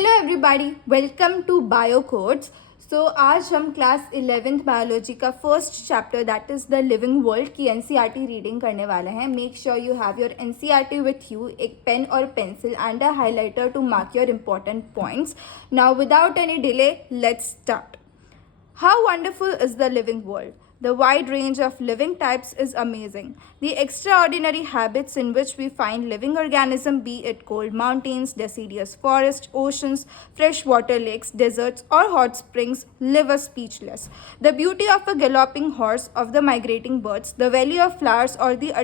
Hello everybody, welcome to bio codes. सो आज हम क्लास 11th बायोलॉजी का first chapter that is the living world की NCERT reading करने वाले हैं। Make sure you have your NCERT with you, एक पेन और pencil and a highlighter to mark your important points. Now without any delay let's start. How wonderful is the living world! The wide range of living types is amazing. The extraordinary habits in which we find living organisms, be it cold mountains, deciduous forests, oceans, freshwater lakes, deserts, or hot springs, leave us speechless. The beauty of a galloping horse, of the migrating birds, the valley of flowers, or the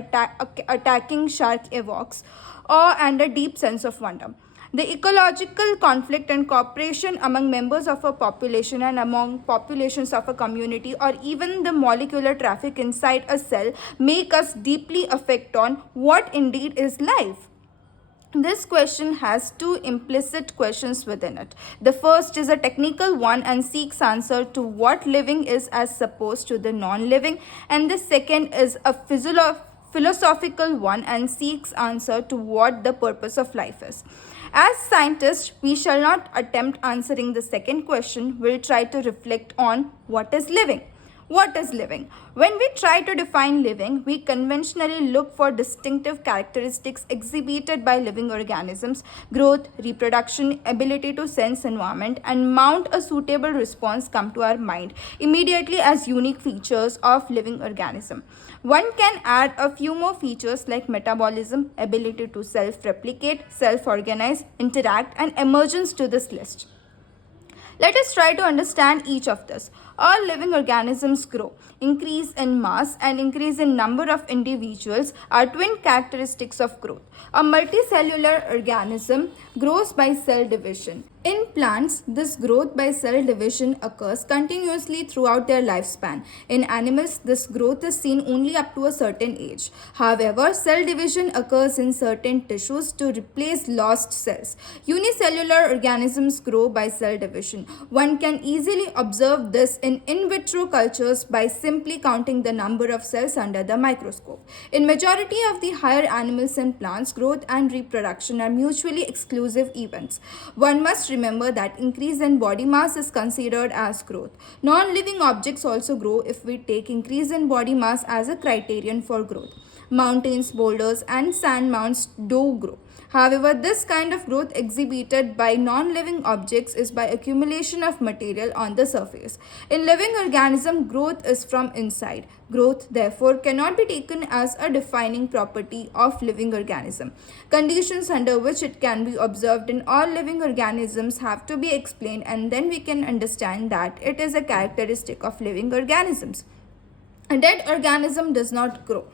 attacking shark evokes awe and a deep sense of wonder. The ecological conflict and cooperation among members of a population and among populations of a community, or even the molecular traffic inside a cell, make us deeply affect on what indeed is life. This question has two implicit questions within it. The first is a technical one and seeks answer to what living is as opposed to the non-living, and the second is a philosophical one and seeks answer to what the purpose of life is. As scientists, we shall not attempt answering the second question. We'll try to reflect on what is living. What is living? When we try to define living, we conventionally look for distinctive characteristics exhibited by living organisms: growth, reproduction, ability to sense environment, and mount a suitable response come to our mind immediately as unique features of living organism. One can add a few more features like metabolism, ability to self-replicate, self-organize, interact, and emergence to this list. Let us try to understand each of this. All living organisms grow. Increase in mass and increase in number of individuals are twin characteristics of growth. A multicellular organism grows by cell division. In plants, this growth by cell division occurs continuously throughout their lifespan. In animals, this growth is seen only up to a certain age. However, cell division occurs in certain tissues to replace lost cells. Unicellular organisms grow by cell division. One can easily observe this in vitro cultures by simply counting the number of cells under the microscope. In majority of the higher animals and plants, growth and reproduction are mutually exclusive events. One must remember that increase in body mass is considered as growth. Non-living objects also grow if we take increase in body mass as a criterion for growth. Mountains, boulders, and sand mounds do grow. However, this kind of growth exhibited by non-living objects is by accumulation of material on the surface. In living organism, growth is from inside. Growth, therefore, cannot be taken as a defining property of living organism. Conditions under which it can be observed in all living organisms have to be explained, and then we can understand that it is a characteristic of living organisms. A dead organism does not grow.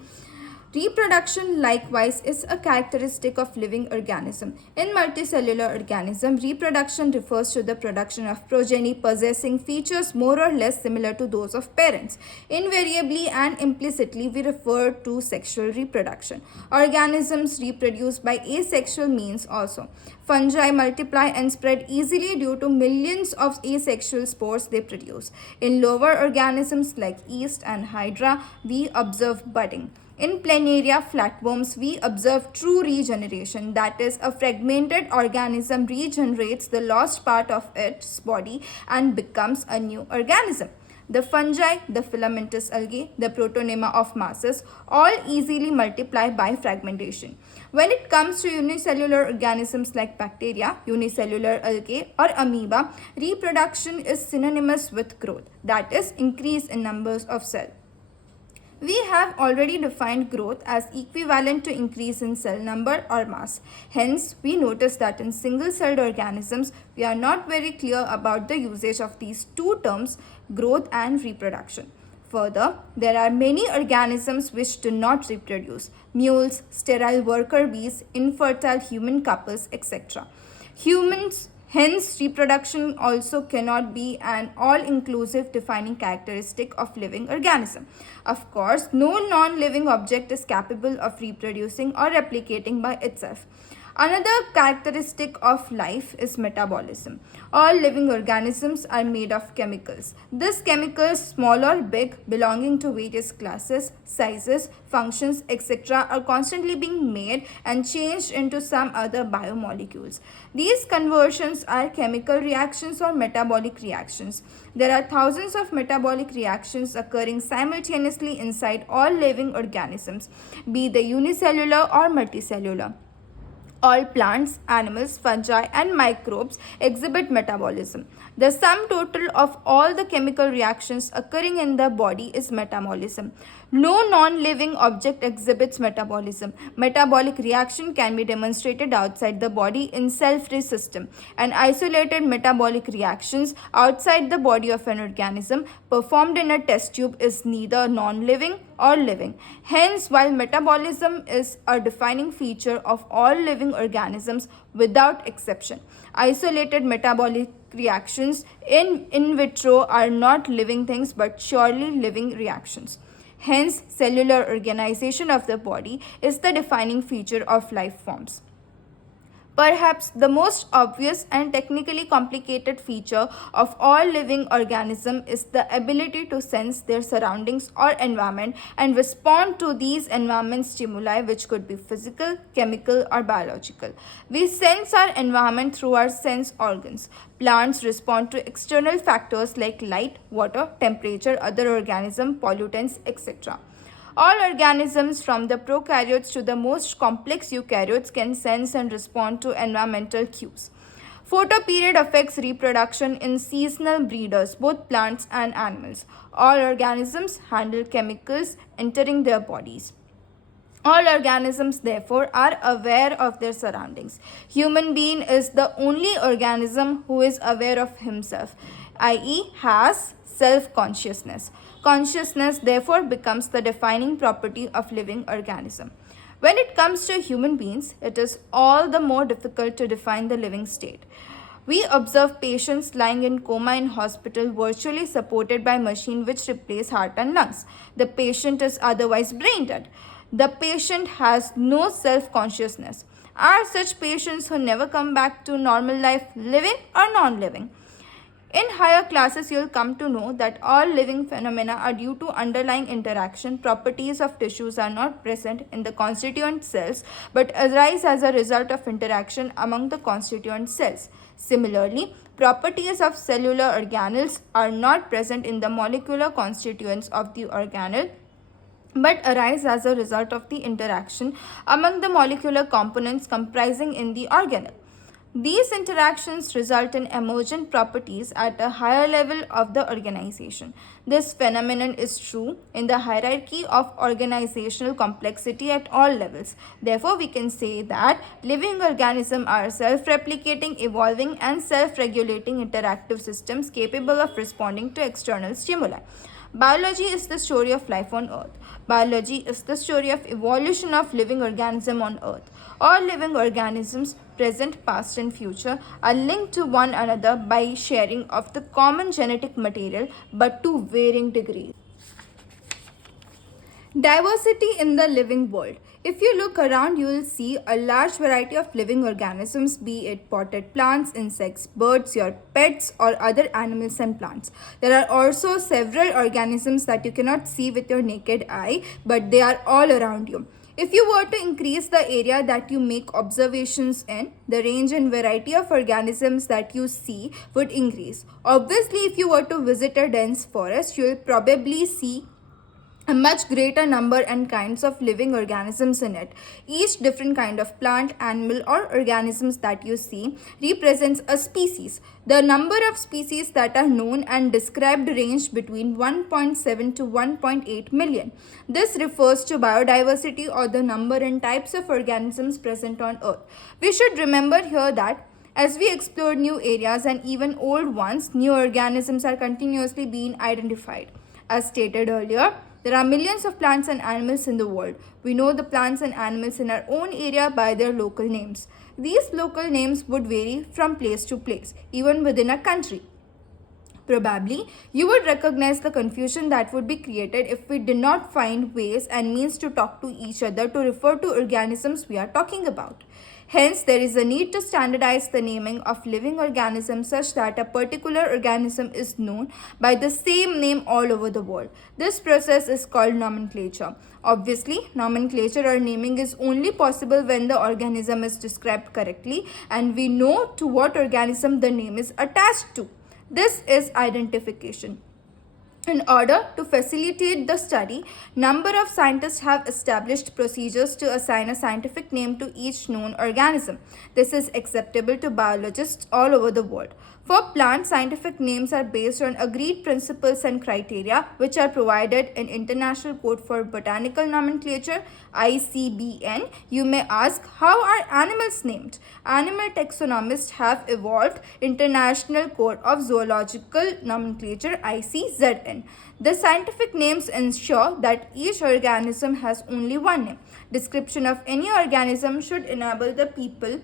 Reproduction, likewise, is a characteristic of living organism. In multicellular organism, reproduction refers to the production of progeny possessing features more or less similar to those of parents. Invariably and implicitly, we refer to sexual reproduction. Organisms reproduce by asexual means also. Fungi multiply and spread easily due to millions of asexual spores they produce. In lower organisms like yeast and hydra, we observe budding. In planaria, flatworms, we observe true regeneration, that is, a fragmented organism regenerates the lost part of its body and becomes a new organism. The fungi, the filamentous algae, the protonema of masses all easily multiply by fragmentation. When it comes to unicellular organisms like bacteria, unicellular algae, or amoeba, reproduction is synonymous with growth, that is, increase in numbers of cells. We have already defined growth as equivalent to increase in cell number or mass. Hence, we notice that in single-celled organisms, we are not very clear about the usage of these two terms, growth and reproduction. Further, there are many organisms which do not reproduce: mules, sterile worker bees, infertile human couples, etc. Humans. Hence, reproduction also cannot be an all-inclusive defining characteristic of living organism. Of course, no non-living object is capable of reproducing or replicating by itself. Another characteristic of life is metabolism. All living organisms are made of chemicals. These chemicals, small or big, belonging to various classes, sizes, functions, etc., are constantly being made and changed into some other biomolecules. These conversions are chemical reactions or metabolic reactions. There are thousands of metabolic reactions occurring simultaneously inside all living organisms, be they unicellular or multicellular. All plants, animals, fungi, and microbes exhibit metabolism. The sum total of all the chemical reactions occurring in the body is metabolism. No non-living object exhibits metabolism. Metabolic reaction can be demonstrated outside the body in cell-free system, and isolated metabolic reactions outside the body of an organism performed in a test tube is neither non-living or living. Hence, while metabolism is a defining feature of all living organisms without exception, isolated metabolic reactions in vitro are not living things but surely living reactions. Hence, cellular organization of the body is the defining feature of life forms. Perhaps the most obvious and technically complicated feature of all living organisms is the ability to sense their surroundings or environment and respond to these environment stimuli, which could be physical, chemical, or biological. We sense our environment through our sense organs. Plants respond to external factors like light, water, temperature, other organisms, pollutants, etc. All organisms from the prokaryotes to the most complex eukaryotes can sense and respond to environmental cues. Photoperiod affects reproduction in seasonal breeders, both plants and animals. All organisms handle chemicals entering their bodies. All organisms, therefore, are aware of their surroundings. Human being is the only organism who is aware of himself, i.e., has self-consciousness. Consciousness, therefore, becomes the defining property of living organism. When it comes to human beings, it is all the more difficult to define the living state. We observe patients lying in coma in hospital virtually supported by machine which replace heart and lungs. The patient is otherwise brain dead. The patient has no self-consciousness. Are such patients who never come back to normal life living or non-living? In higher classes, you will come to know that all living phenomena are due to underlying interaction. Properties of tissues are not present in the constituent cells but arise as a result of interaction among the constituent cells. Similarly, properties of cellular organelles are not present in the molecular constituents of the organelle but arise as a result of the interaction among the molecular components comprising in the organelle. These interactions result in emergent properties at a higher level of the organization. This phenomenon is true in the hierarchy of organizational complexity at all levels. Therefore, we can say that living organisms are self-replicating, evolving, and self-regulating interactive systems capable of responding to external stimuli. Biology is the story of life on Earth. Biology is the story of evolution of living organism on Earth. All living organisms, present, past, and future, are linked to one another by sharing of the common genetic material but to varying degrees. Diversity in the living world. If you look around, you will see a large variety of living organisms, be it potted plants, insects, birds, your pets, or other animals and plants. There are also several organisms that you cannot see with your naked eye, but they are all around you. If you were to increase the area that you make observations in, the range and variety of organisms that you see would increase. Obviously, if you were to visit a dense forest, you will probably see a much greater number and kinds of living organisms in it. Each different kind of plant, animal, or organisms that you see represents a species. The number of species that are known and described range between 1.7 to 1.8 million. This refers to biodiversity or the number and types of organisms present on Earth. We should remember here that as we explore new areas and even old ones, new organisms are continuously being identified. As stated earlier, there are millions of plants and animals in the world. We know the plants and animals in our own area by their local names. These local names would vary from place to place, even within a country. Probably, you would recognize the confusion that would be created if we did not find ways and means to talk to each other to refer to organisms we are talking about. Hence, there is a need to standardize the naming of living organisms such that a particular organism is known by the same name all over the world. This process is called nomenclature. Obviously, nomenclature or naming is only possible when the organism is described correctly and we know to what organism the name is attached to. This is identification. In order to facilitate the study, number of scientists have established procedures to assign a scientific name to each known organism. This is acceptable to biologists all over the world. For plants, scientific names are based on agreed principles and criteria which are provided in International Code for Botanical Nomenclature (ICBN). You may ask, how are animals named? Animal taxonomists have evolved International Code of Zoological Nomenclature (ICZN). The scientific names ensure that each organism has only one name. Description of any organism should enable the people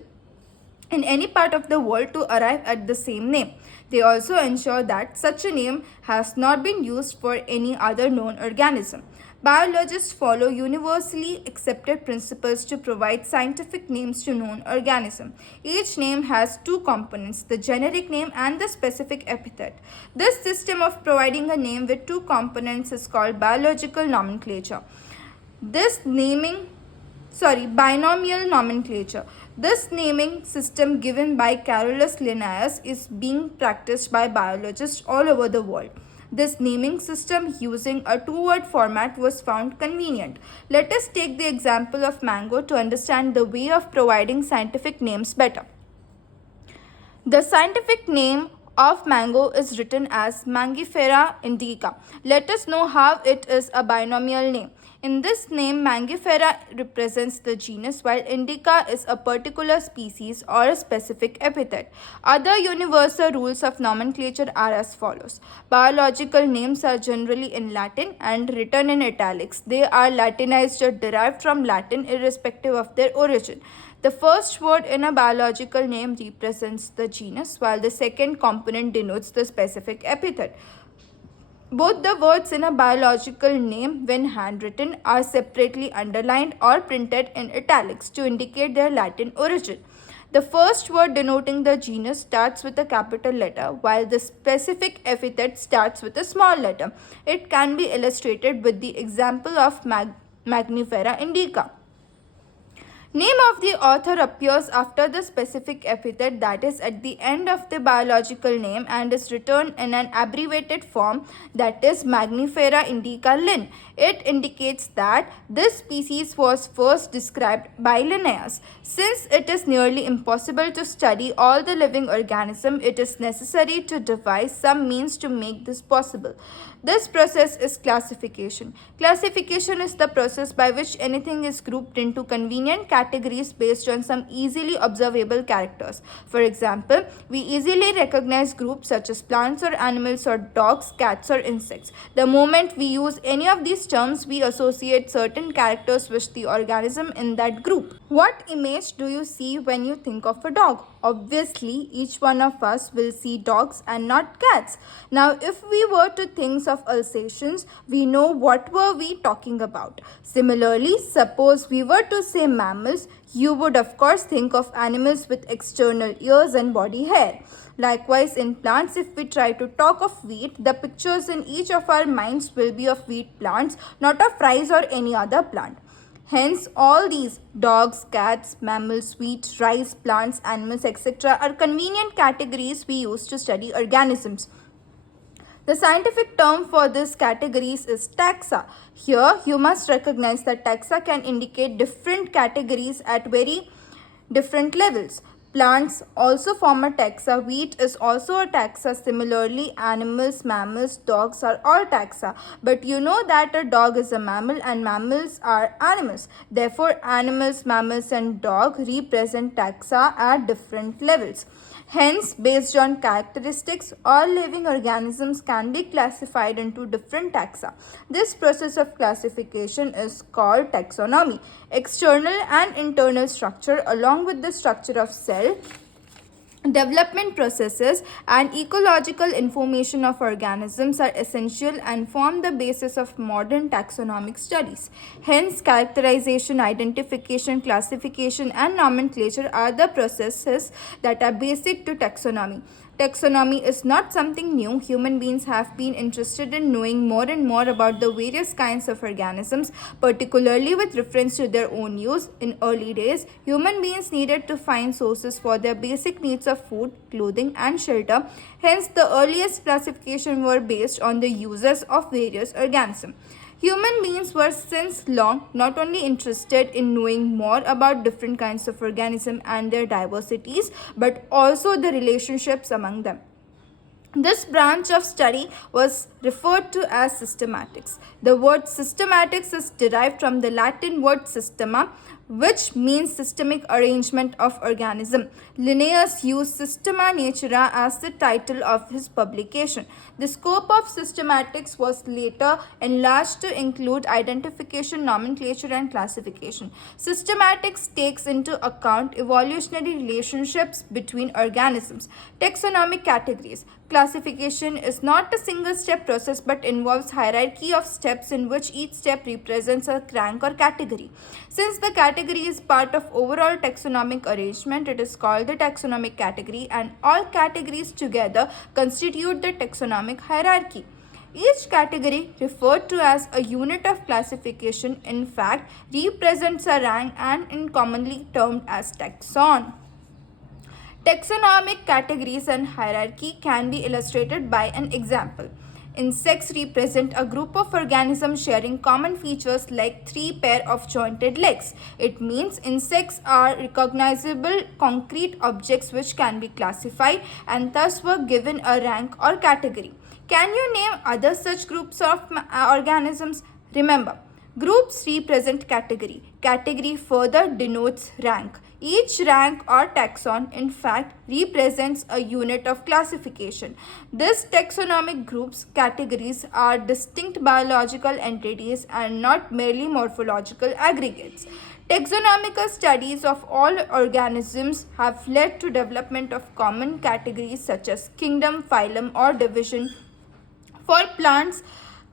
in any part of the world to arrive at the same name. They also ensure that such a name has not been used for any other known organism. Biologists follow universally accepted principles to provide scientific names to known organisms. Each name has two components, the generic name and the specific epithet. This system of providing a name with two components is called biological nomenclature. Binomial nomenclature. This naming system given by Carolus Linnaeus is being practiced by biologists all over the world. This naming system using a two-word format was found convenient. Let us take the example of mango to understand the way of providing scientific names better. The scientific name of mango is written as Mangifera indica. Let us know how it is a binomial name. In this name, Mangifera represents the genus while indica is a particular species or a specific epithet. Other universal rules of nomenclature are as follows. Biological names are generally in Latin and written in italics. They are Latinized or derived from Latin irrespective of their origin. The first word in a biological name represents the genus, while the second component denotes the specific epithet. Both the words in a biological name, when handwritten, are separately underlined or printed in italics to indicate their Latin origin. The first word denoting the genus starts with a capital letter, while the specific epithet starts with a small letter. It can be illustrated with the example of Mangifera indica. Name of the author appears after the specific epithet, that is at the end of the biological name, and is written in an abbreviated form, that is Mangifera indica Linn. It indicates that this species was first described by Linnaeus. Since it is nearly impossible to study all the living organisms, it is necessary to devise some means to make this possible. This process is classification. Classification is the process by which anything is grouped into convenient categories based on some easily observable characters. For example, we easily recognize groups such as plants or animals or dogs, cats or insects. The moment we use any of these terms, we associate certain characters with the organism in that group. What image do you see when you think of a dog? Obviously, each one of us will see dogs and not cats. Now, if we were to think of Alsatians, we know what were we talking about. Similarly, suppose we were to say mammals, you would of course think of animals with external ears and body hair. Likewise, in plants, if we try to talk of wheat, the pictures in each of our minds will be of wheat plants, not of rice or any other plant. Hence, all these dogs, cats, mammals, wheat, rice, plants, animals, etc. are convenient categories we use to study organisms. The scientific term for these categories is taxa. Here, you must recognize that taxa can indicate different categories at very different levels. Plants also form a taxa. Wheat is also a taxa. Similarly, animals, mammals, dogs are all taxa. But you know that a dog is a mammal and mammals are animals. Therefore, animals, mammals and dog represent taxa at different levels. Hence, based on characteristics, all living organisms can be classified into different taxa. This process of classification is called taxonomy. External and internal structure along with the structure of cell Development processes and ecological information of organisms are essential and form the basis of modern taxonomic studies. Hence, characterization, identification, classification, and nomenclature are the processes that are basic to taxonomy. Taxonomy is not something new. Human beings have been interested in knowing more and more about the various kinds of organisms, particularly with reference to their own use. In early days, human beings needed to find sources for their basic needs of food, clothing, and shelter. Hence, the earliest classification were based on the uses of various organisms. Human beings were since long not only interested in knowing more about different kinds of organisms and their diversities, but also the relationships among them. This branch of study was referred to as systematics. The word systematics is derived from the Latin word systema, which means systemic arrangement of organism. Linnaeus used Systema Naturae as the title of his publication. The scope of systematics was later enlarged to include identification, nomenclature, and classification. Systematics takes into account evolutionary relationships between organisms. Taxonomic categories. Classification is not a single-step process but involves hierarchy of steps in which each step represents a rank or category. Since the category is part of overall taxonomic arrangement, it is called the taxonomic category, and all categories together constitute the taxonomic hierarchy. Each category, referred to as a unit of classification, in fact represents a rank and is commonly termed as taxon. Taxonomic categories and hierarchy can be illustrated by an example. Insects represent a group of organisms sharing common features like three pair of jointed legs. It means insects are recognizable concrete objects which can be classified and thus were given a rank or category. Can you name other such groups of organisms? Remember, groups represent category. Category further denotes rank. Each rank or taxon, in fact, represents a unit of classification. These taxonomic groups, categories, are distinct biological entities and not merely morphological aggregates. Taxonomical studies of all organisms have led to development of common categories such as kingdom, phylum, or division for plants,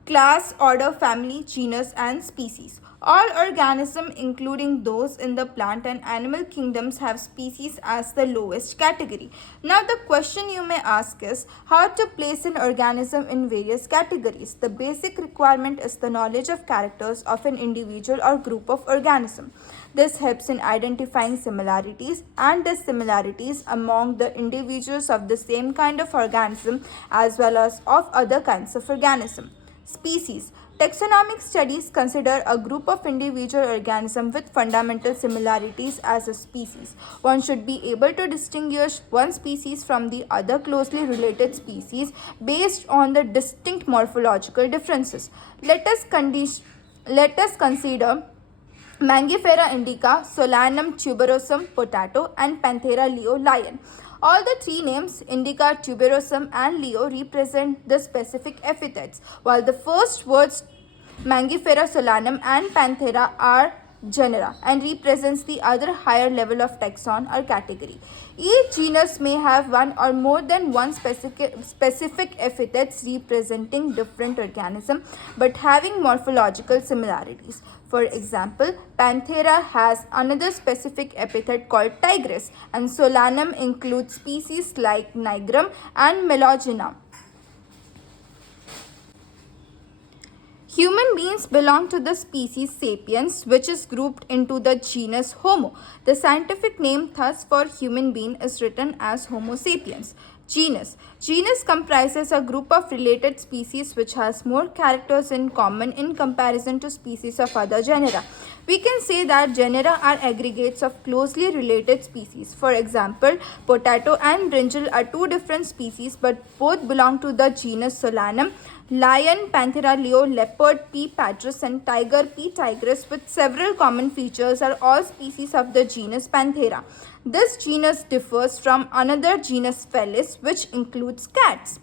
class, order, family, genus, and species. All organisms, including those in the plant and animal kingdoms, have species as the lowest category. Now, the question you may ask is how to place an organism in various categories. The basic requirement is the knowledge of characters of an individual or group of organisms. This helps in identifying similarities and dissimilarities among the individuals of the same kind of organism as well as of other kinds of organism. Species. Taxonomic studies consider a group of individual organisms with fundamental similarities as a species. One should be able to distinguish one species from the other closely related species based on the distinct morphological differences. Let us consider Mangifera indica, Solanum tuberosum potato, and Panthera leo lion. All the three names, indica, tuberosum, and leo, represent the specific epithets, while the first words, Mangifera, Solanum, and Panthera, are genera and represents the other higher level of taxon or category. Each genus may have one or more than one specific epithets representing different organisms but having morphological similarities. For example, Panthera has another specific epithet called tigress, and Solanum includes species like nigrum and melogena. Human beings belong to the species sapiens, which is grouped into the genus Homo. The scientific name thus for human being is written as Homo sapiens. Genus. Genus comprises a group of related species which has more characters in common in comparison to species of other genera. We can say that genera are aggregates of closely related species. For example, potato and brinjal are two different species but both belong to the genus Solanum. Lion, Panthera leo, leopard, P. patris, and tiger, P. tigris, with several common features, are all species of the genus Panthera. This genus differs from another genus Felis, which includes cats.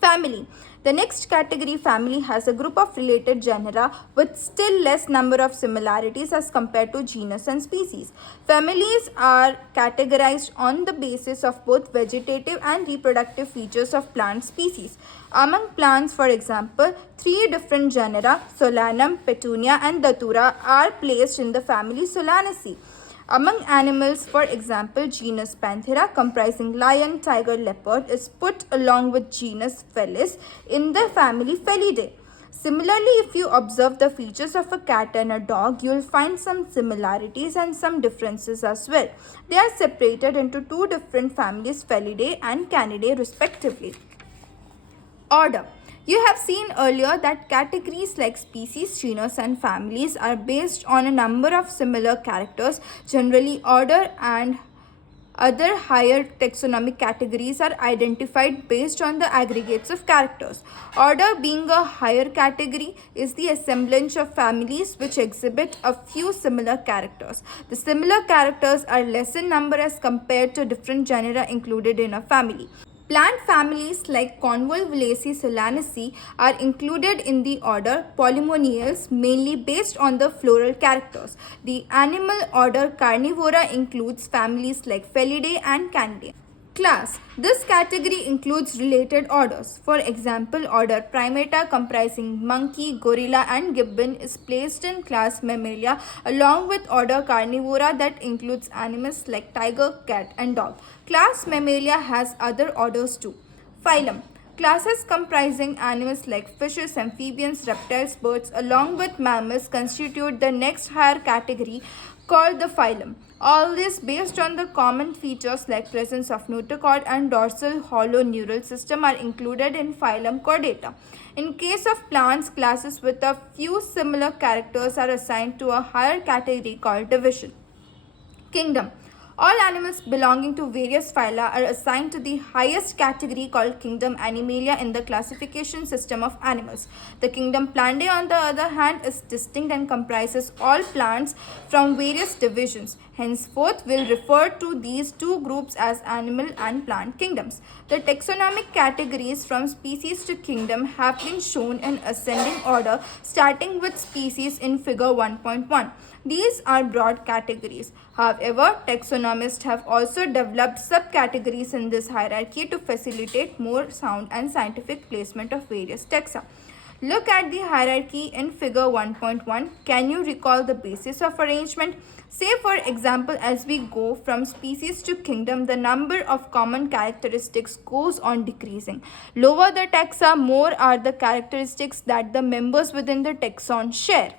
Family. The next category, family, has a group of related genera with still less number of similarities as compared to genus and species. Families are categorized on the basis of both vegetative and reproductive features of plant species. Among plants, for example, 3 different genera, Solanum, Petunia and Datura, are placed in the family Solanaceae. Among animals, for example, genus Panthera, comprising lion, tiger, leopard, is put along with genus Felis in the family Felidae. Similarly, if you observe the features of a cat and a dog, you will find some similarities and some differences as well. They are separated into 2 different families, Felidae and Canidae respectively. Order. You have seen earlier that categories like species, genus and families are based on a number of similar characters. Generally, order and other higher taxonomic categories are identified based on the aggregates of characters. Order, being a higher category, is the assemblage of families which exhibit a few similar characters. The similar characters are less in number as compared to different genera included in a family. Plant families like Convolvulaceae solanaceae are included in the order Polymoniales, mainly based on the floral characters. The animal order Carnivora includes families like Felidae and Canidae. Class. This category includes related orders. For example, order Primata, comprising monkey, gorilla and gibbon, is placed in class Mammalia along with order Carnivora that includes animals like tiger, cat and dog. Class Mammalia has other orders too. Phylum. Classes comprising animals like fishes, amphibians, reptiles, birds along with mammals constitute the next higher category called the phylum. All this based on the common features like presence of notochord and dorsal hollow neural system are included in phylum Chordata. In case of plants, classes with a few similar characters are assigned to a higher category called division. Kingdom. All animals belonging to various phyla are assigned to the highest category called kingdom Animalia in the classification system of animals. The kingdom Plantae, on the other hand, is distinct and comprises all plants from various divisions. Henceforth, we'll refer to these two groups as animal and plant kingdoms. The taxonomic categories from species to kingdom have been shown in ascending order, starting with species in figure 1.1. These are broad categories. However, taxonomists have also developed subcategories in this hierarchy to facilitate more sound and scientific placement of various taxa. Look at the hierarchy in figure 1.1. Can you recall the basis of arrangement? Say, for example, as we go from species to kingdom, the number of common characteristics goes on decreasing. Lower the taxa, more are the characteristics that the members within the taxon share.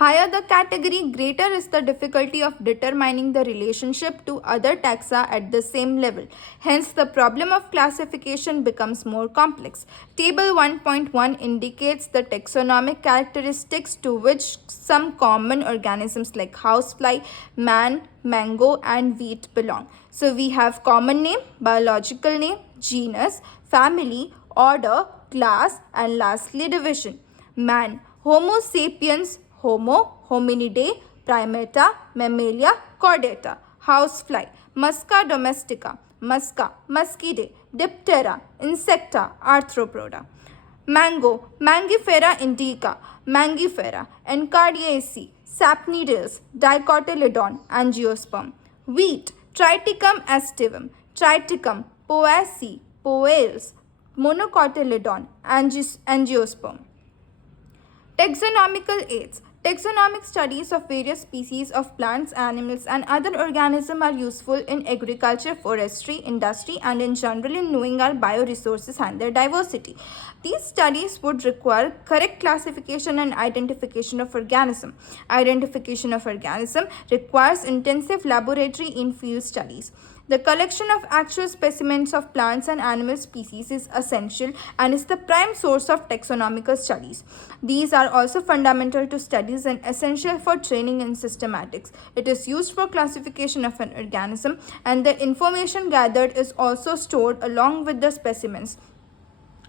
Higher the category, greater is the difficulty of determining the relationship to other taxa at the same level. Hence, the problem of classification becomes more complex. Table 1.1 indicates the taxonomic characteristics to which some common organisms like housefly, man, mango and wheat belong. So, we have common name, biological name, genus, family, order, class and lastly division. Man, Homo sapiens, Homo, Hominidae, Primata, Mammalia, Chordata. Housefly, Musca domestica, Musca, Muscidae, Diptera, Insecta, Arthropoda. Mango, Mangifera indica, Mangifera, Encardiaceae, Sapnidales, Dicotyledon, Angiosperm. Wheat, Triticum aestivum, Triticum, Poaceae, Poales, Monocotyledon, Angiosperm. Taxonomical aids. Taxonomic studies of various species of plants, animals and other organisms are useful in agriculture, forestry, industry and in general in knowing our bioresources and their diversity. These studies would require correct classification and identification of organism. Identification of organism requires intensive laboratory in-field studies. The collection of actual specimens of plants and animal species is essential and is the prime source of taxonomical studies. These are also fundamental to studies and essential for training in systematics. It is used for classification of an organism and the information gathered is also stored along with the specimens.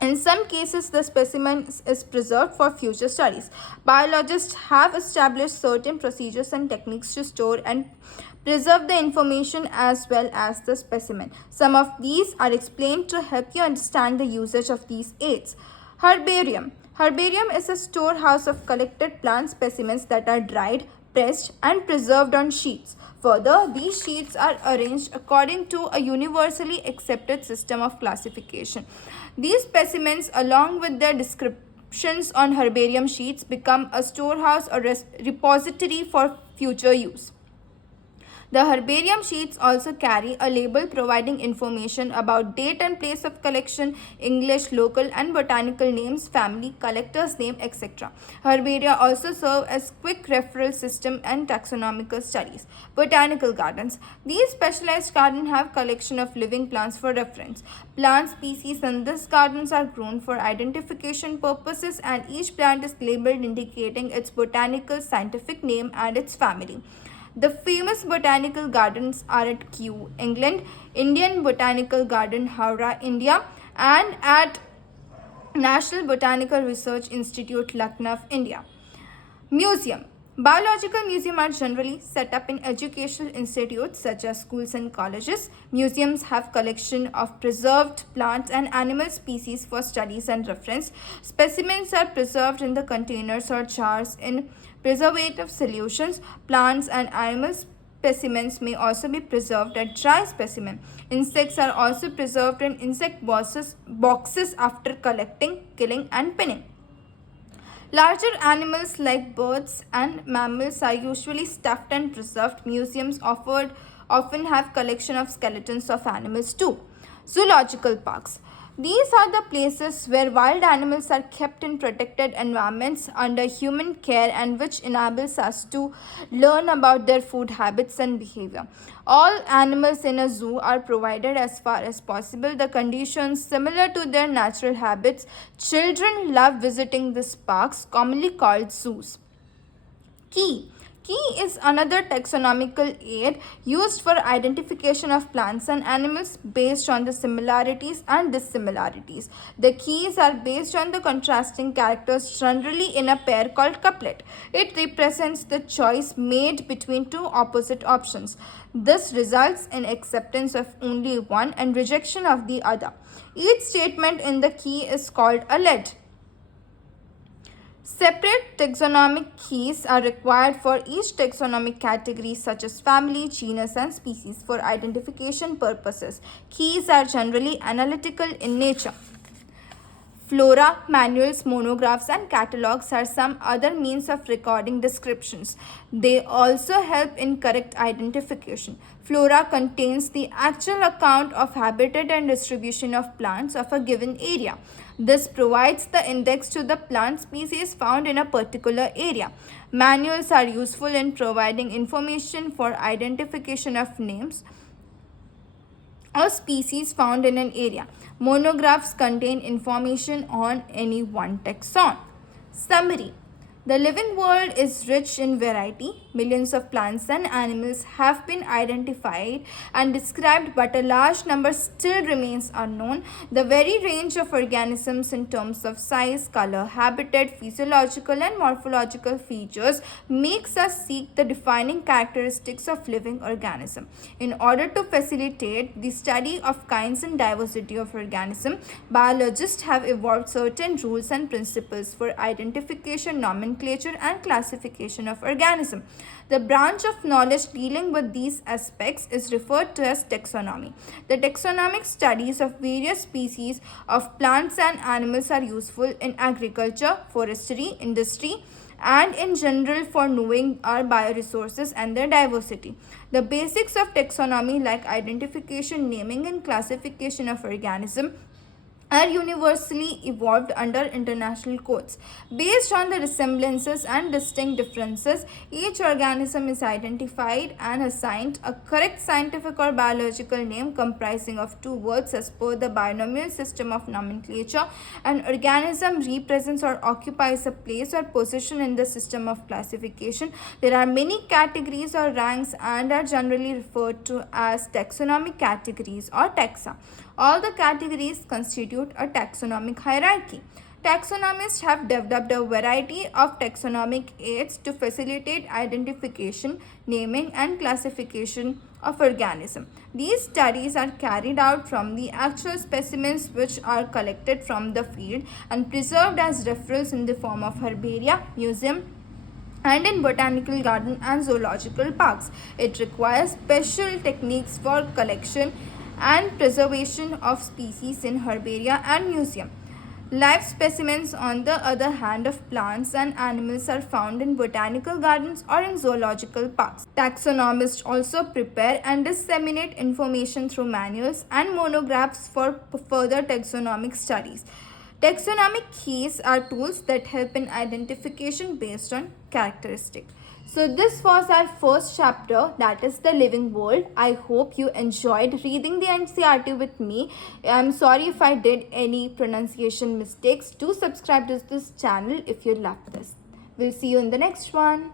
In some cases, the specimen is preserved for future studies. Biologists have established certain procedures and techniques to store and preserve the information as well as the specimen. Some of these are explained to help you understand the usage of these aids. Herbarium. Herbarium is a storehouse of collected plant specimens that are dried, pressed, and preserved on sheets. Further, these sheets are arranged according to a universally accepted system of classification. These specimens, along with their descriptions on herbarium sheets, become a storehouse or repository for future use. The herbarium sheets also carry a label providing information about date and place of collection, English, local and botanical names, family, collector's name, etc. Herbaria also serve as quick referral system and taxonomical studies. Botanical gardens. These specialized gardens have collection of living plants for reference. Plant species in these gardens are grown for identification purposes, and each plant is labeled indicating its botanical scientific name and its family. The famous botanical gardens are at Kew, England, Indian Botanical Garden, Howrah, India, and at National Botanical Research Institute, Lucknow, India. Museum. Biological museums are generally set up in educational institutes such as schools and colleges. Museums have collection of preserved plant and animal species for studies and reference. Specimens are preserved in the containers or jars in preservative solutions. Plants and animal specimens may also be preserved at dry specimen. Insects are also preserved in insect boxes after collecting, killing, and pinning. Larger animals like birds and mammals are usually stuffed and preserved. Museums often have collection of skeletons of animals too. Zoological parks. These are the places where wild animals are kept in protected environments under human care, and which enables us to learn about their food habits and behavior. All animals in a zoo are provided as far as possible the conditions similar to their natural habits. Children love visiting these parks, commonly called zoos. Key. Key is another taxonomical aid used for identification of plants and animals based on the similarities and dissimilarities. The keys are based on the contrasting characters, generally in a pair called couplet. It represents the choice made between two opposite options. This results in acceptance of only one and rejection of the other. Each statement in the key is called a lead. Separate taxonomic keys are required for each taxonomic category such as family, genus, and species for identification purposes. Keys are generally analytical in nature. Flora, manuals, monographs, and catalogs are some other means of recording descriptions. They also help in correct identification. Flora contains the actual account of habitat and distribution of plants of a given area. This provides the index to the plant species found in a particular area. Manuals are useful in providing information for identification of names or species found in an area. Monographs contain information on any one taxon. Summary. The living world is rich in variety. Millions of plants and animals have been identified and described, but a large number still remains unknown. The very range of organisms in terms of size, color, habitat, physiological and morphological features makes us seek the defining characteristics of living organism. In order to facilitate the study of kinds and diversity of organisms, biologists have evolved certain rules and principles for identification, nomenclature, and classification of organisms. The branch of knowledge dealing with these aspects is referred to as taxonomy. The taxonomic studies of various species of plants and animals are useful in agriculture, forestry, industry, and in general for knowing our bioresources and their diversity. The basics of taxonomy, like identification, naming, and classification of organisms, are universally evolved under international codes. Based on the resemblances and distinct differences, each organism is identified and assigned a correct scientific or biological name comprising of two words as per the binomial system of nomenclature. An organism represents or occupies a place or position in the system of classification. There are many categories or ranks and are generally referred to as taxonomic categories or taxa. All the categories constitute a taxonomic hierarchy. Taxonomists have developed a variety of taxonomic aids to facilitate identification, naming, and classification of organisms. These studies are carried out from the actual specimens which are collected from the field and preserved as reference in the form of herbaria, museum, and in botanical garden and zoological parks. It requires special techniques for collection and preservation of species in herbaria and museum. Live specimens, on the other hand, of plants and animals are found in botanical gardens or in zoological parks. Taxonomists also prepare and disseminate information through manuals and monographs for further taxonomic studies. Taxonomic keys are tools that help in identification based on characteristics. So this was our first chapter, that is the living world. I hope you enjoyed reading the NCERT with me. I'm sorry if I did any pronunciation mistakes. Do subscribe to this channel if you love this. We'll see you in the next one.